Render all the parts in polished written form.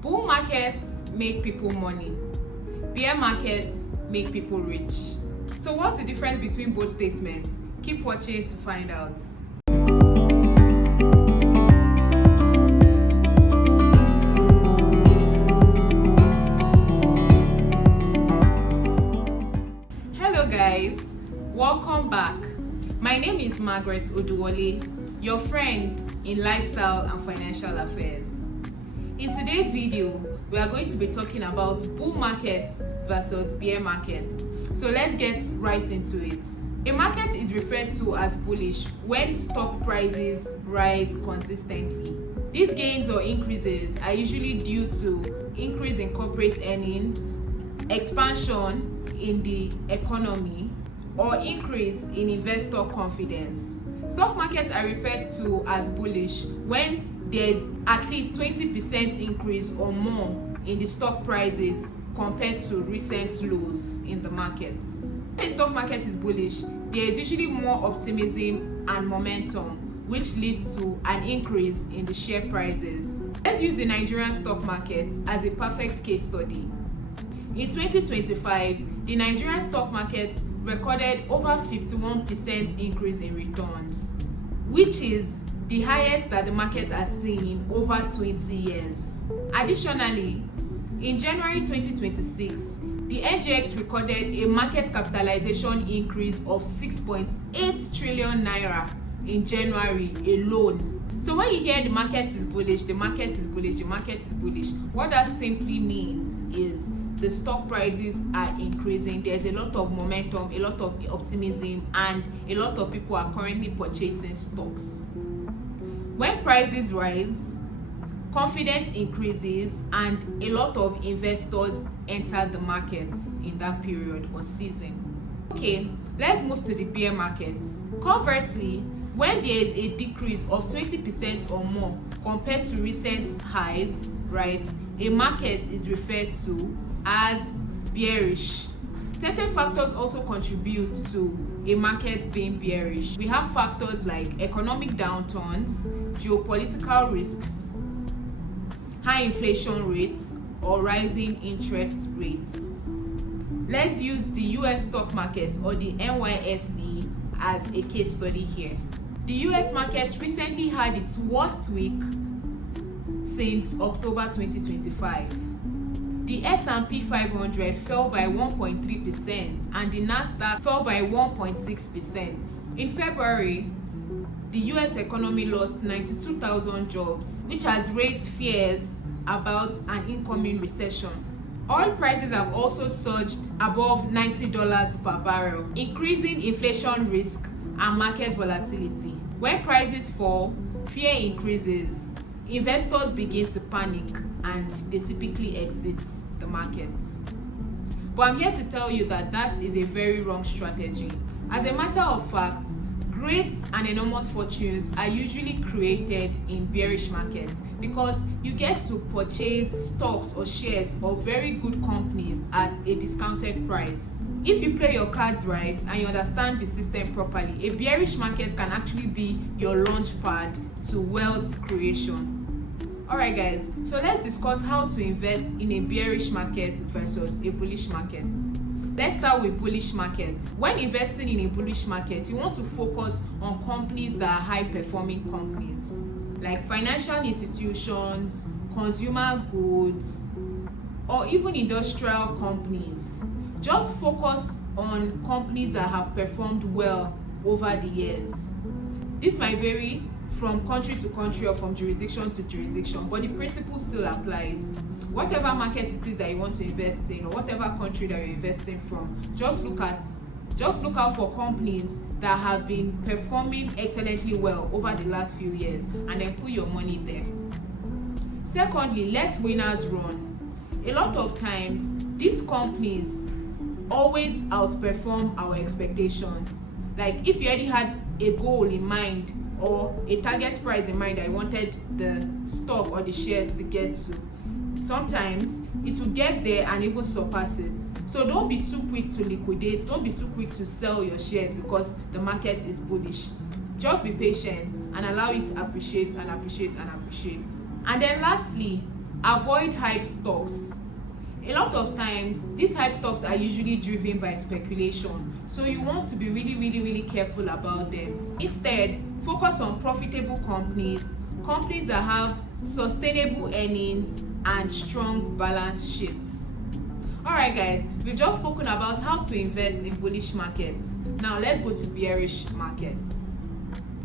Bull markets make people money. Bear markets make people rich. So what's the difference between both statements? Keep watching to find out. Hello guys, welcome back. My name is Margaret Oduwole, your friend in lifestyle and financial affairs. In today's video, we are going to be talking about bull markets versus bear markets. So let's get right into it. A market is referred to as bullish when stock prices rise consistently. These gains or increases are usually due to increase in corporate earnings, expansion in the economy, or increase in investor confidence. Stock markets are referred to as bullish when there is at least 20% increase or more in the stock prices compared to recent lows in the market. When the stock market is bullish, there is usually more optimism and momentum, which leads to an increase in the share prices. Let's use the Nigerian stock market as a perfect case study. In 2025, the Nigerian stock market recorded over 51% increase in returns, which is the highest that the market has seen in over 20 years. Additionally, in January 2026, the NGX recorded a market capitalization increase of 6.8 trillion naira in January alone. So when you hear the market is bullish, the market is bullish, the market is bullish, what that simply means is the stock prices are increasing. There's a lot of momentum, a lot of optimism, and a lot of people are currently purchasing stocks. When prices rise, confidence increases and a lot of investors enter the markets in that period or season. Okay, let's move to the bear markets. Conversely, when there is a decrease of 20% or more compared to recent highs, right, a market is referred to as bearish. Certain factors also contribute to a market being bearish. We have factors like economic downturns, geopolitical risks, high inflation rates, or rising interest rates. Let's use the US stock market or the NYSE as a case study here. The US market recently had its worst week since October 2025. The S&P 500 fell by 1.3% and the Nasdaq fell by 1.6%. In February, the US economy lost 92,000 jobs, which has raised fears about an incoming recession. Oil prices have also surged above $90 per barrel, increasing inflation risk and market volatility. When prices fall, fear increases. Investors begin to panic and they typically exit the market. But I'm here to tell you that that is a very wrong strategy. As a matter of fact, great and enormous fortunes are usually created in bearish markets because you get to purchase stocks or shares of very good companies at a discounted price. If you play your cards right and you understand the system properly, a bearish market can actually be your launch pad to wealth creation. Alright guys, so let's discuss how to invest in a bearish market versus a bullish market. Let's start with bullish markets. When investing in a bullish market, you want to focus on companies that are high performing companies, like financial institutions, consumer goods, or even industrial companies. Just focus on companies that have performed well over the years. This might vary from country to country or from jurisdiction to jurisdiction, but the principle still applies. Whatever market it is that you want to invest in, or whatever country that you're investing from, just look out for companies that have been performing excellently well over the last few years and then put your money there. Secondly, let winners run. A lot of times these companies always outperform our expectations. Like if you already had a goal in mind or a target price in mind that you wanted the stock or the shares to get to, sometimes it will get there and even surpass it. So don't be too quick to liquidate, don't be too quick to sell your shares because the market is bullish. Just be patient and allow it to appreciate and appreciate and appreciate. And then lastly, avoid hype stocks. A lot of times these hype stocks are usually driven by speculation, so you want to be really careful about them. Instead, focus on profitable companies that have sustainable earnings and strong balance sheets. Alright guys, we've just spoken about how to invest in bullish markets. Now let's go to bearish markets.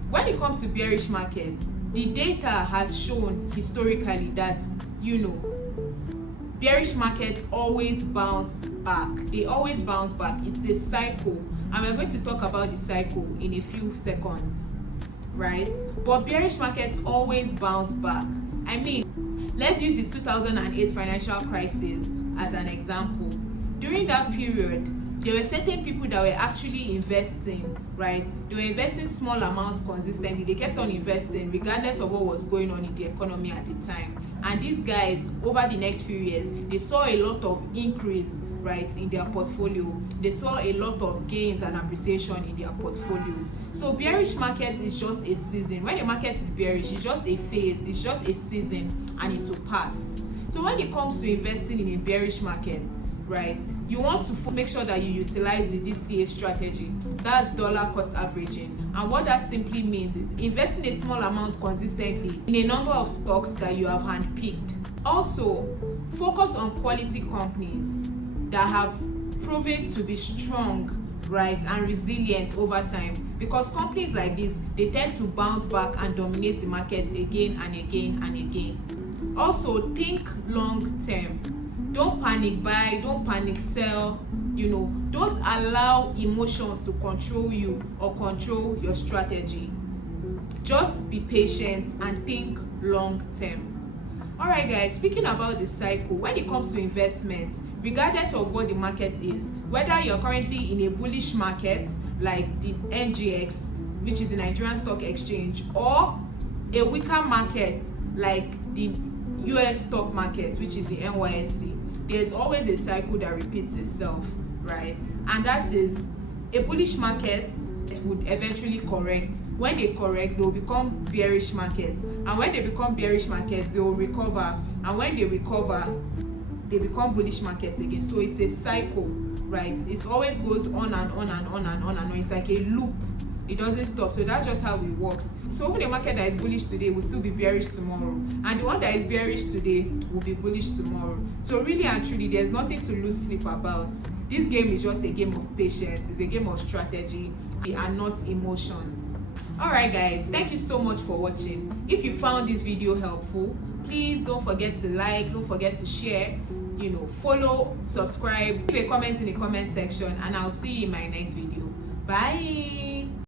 When it comes to bearish markets, the data has shown historically that bearish markets always bounce back. They always bounce back. It's a cycle, and we're going to talk about the cycle in a few seconds, right? But bearish markets always bounce back. I mean, let's use the 2008 financial crisis as an example. During that period, there were certain people that were actually investing, right? They were investing small amounts consistently. They kept on investing regardless of what was going on in the economy at the time. And these guys, over the next few years, they saw a lot of increase, right, in their portfolio. They saw a lot of gains and appreciation in their portfolio. So bearish markets is just a season. When a market is bearish, it's just a phase, it's just a season, and it will pass. So when it comes to investing in a bearish market, right, you want to make sure that you utilize the DCA strategy. That's dollar cost averaging, and what that simply means is investing a small amount consistently in a number of stocks that you have handpicked. Also, focus on quality companies that have proven to be strong, right, and resilient over time, because companies like this, they tend to bounce back and dominate the markets again and again and again. Also, think long term. Don't panic buy, don't panic sell. Don't allow emotions to control you or control your strategy. Just be patient and think long term. Alright guys, speaking about the cycle, when it comes to investments, regardless of what the market is, whether you're currently in a bullish market like the NGX, which is the Nigerian Stock Exchange, or a weaker market like the US stock market, which is the NYSE, there's always a cycle that repeats itself, right? And that is, a bullish market would eventually correct. When they correct, they will become bearish markets, and when they become bearish markets, they will recover, and when they recover, they become bullish markets again. So it's a cycle, right? It always goes on and on and on and on and on. It's like a loop. It doesn't stop. So that's just how it works. So even a market that is bullish today will still be bearish tomorrow, and the one that is bearish today will be bullish tomorrow. So really and truly, there's nothing to lose sleep about. This game is just a game of patience. It's a game of strategy and not emotions. Alright guys, thank you so much for watching. If you found this video helpful, please don't forget to like, don't forget to share, follow, subscribe, leave a comment in the comment section, and I'll see you in my next video. Bye.